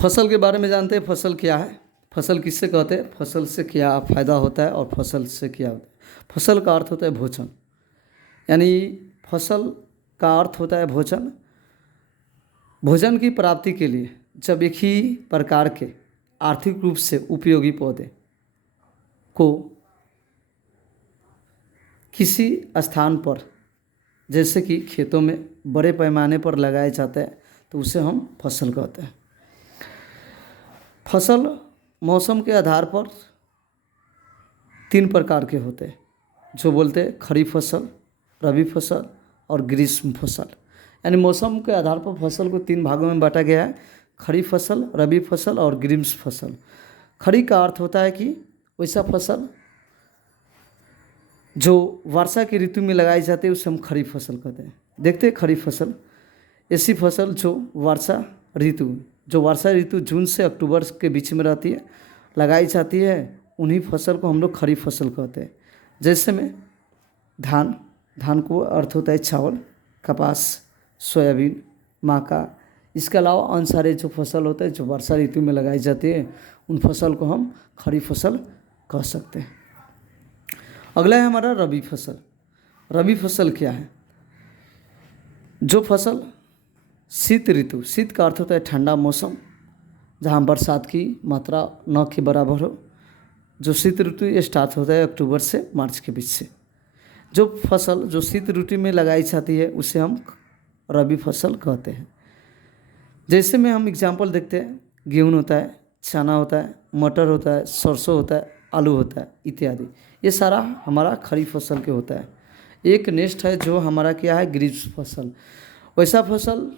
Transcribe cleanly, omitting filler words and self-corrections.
फसल के बारे में जानते हैं। फसल क्या है, फसल किससे कहते हैं, फसल से क्या फ़ायदा होता है और फसल से क्या होता है। फसल का अर्थ होता है भोजन, यानी फसल का अर्थ होता है भोजन। भोजन की प्राप्ति के लिए जब एक ही प्रकार के आर्थिक रूप से उपयोगी पौधे को किसी स्थान पर, जैसे कि खेतों में बड़े पैमाने पर लगाए जाते हैं, तो उसे हम फसल कहते हैं। फसल मौसम के आधार पर 3 प्रकार के होते हैं, जो बोलते हैं खरीफ फसल, रबी फसल और ग्रीष्म फसल। यानी मौसम के आधार पर फसल को 3 भागों में बांटा गया है, खरीफ फसल, रबी फसल और ग्रीष्म फसल। खरीफ का अर्थ होता है कि वैसा फसल जो वर्षा की ऋतु में लगाई जाती है, उसे हम खरीफ फसल कहते हैं। देखते हैं खरीफ फसल, ऐसी फसल जो वर्षा ऋतु जून से अक्टूबर के बीच में रहती है, लगाई जाती है, उन्हीं फसल को हम लोग खरीफ फसल कहते हैं। जैसे में धान को अर्थ होता है चावल, कपास, सोयाबीन, मक्का। इसके अलावा अन्य सारे जो फसल होते हैं जो वर्षा ऋतु में लगाई जाती है, उन फसल को हम खरीफ फसल कह सकते हैं। अगला है हमारा रबी फसल। रबी फसल क्या है, जो फसल शीत ऋतु, शीत का अर्थ होता है ठंडा मौसम, जहाँ बरसात की मात्रा न के बराबर हो, जो शीत ऋतु ये स्टार्ट होता है अक्टूबर से मार्च के बीच से। जो फसल जो शीत ऋतु में लगाई जाती है उसे हम रबी फसल कहते हैं। जैसे में हम एग्जाम्पल देखते हैं, गेहूँ होता है, चना होता है, मटर होता है, सरसों होता है, आलू होता है इत्यादि। ये सारा हमारा खरीफ फसल के होता है। एक नेक्स्ट है जो हमारा क्या है, ग्रीष्म फसल। वैसा फसल